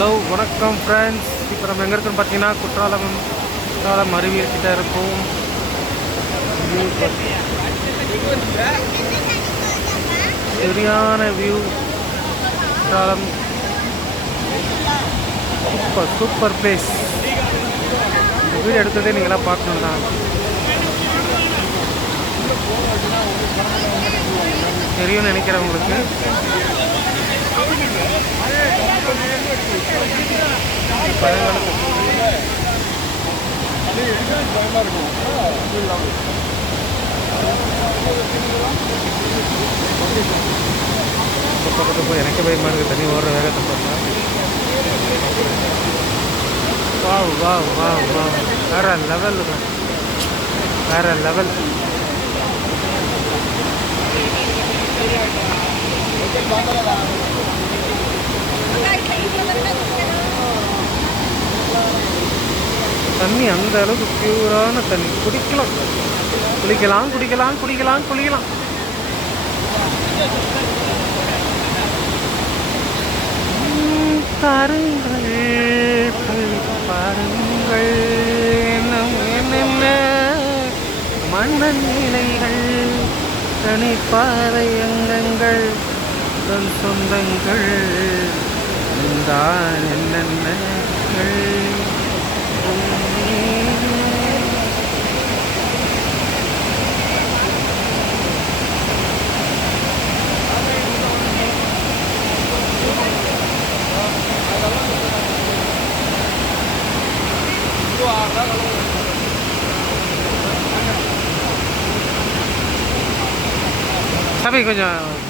Hello வணக்கம் friends இப்போ நம்ம எங்கே இருக்கோம்னு பார்த்தீங்கன்னா குற்றாலம் குற்றாலம் அருவியர்கிட்ட இருக்கோம். சரியான view Courtallam. Super super place இந்த வீடு எடுத்ததே நீங்களாம் பார்க்கணும் தான். தெரியும்னு நினைக்கிறேன் உங்களுக்கு. பழங்களுக்கு பக்கத்து போய் எனக்கு பயமாக இருக்குது தண்ணி ஓடுற வேகத்தை பார்த்தா வா வா வா வா வேற லெவல் வேற லெவல் தண்ணி அந்த அளவுக்கு பியூரான தண்ணி. குடிக்கலாம். குளிக்கலாம் குடிக்கலாம் குடிக்கலாம் குளிக்கலாம். பாருங்கள் பாருங்கள் என்னென்ன மன்னன் நிலைகள் தனிப்பாறை அங்கங்கள் தன் சொந்தங்கள். தான் என்னென்ன 他没干呀。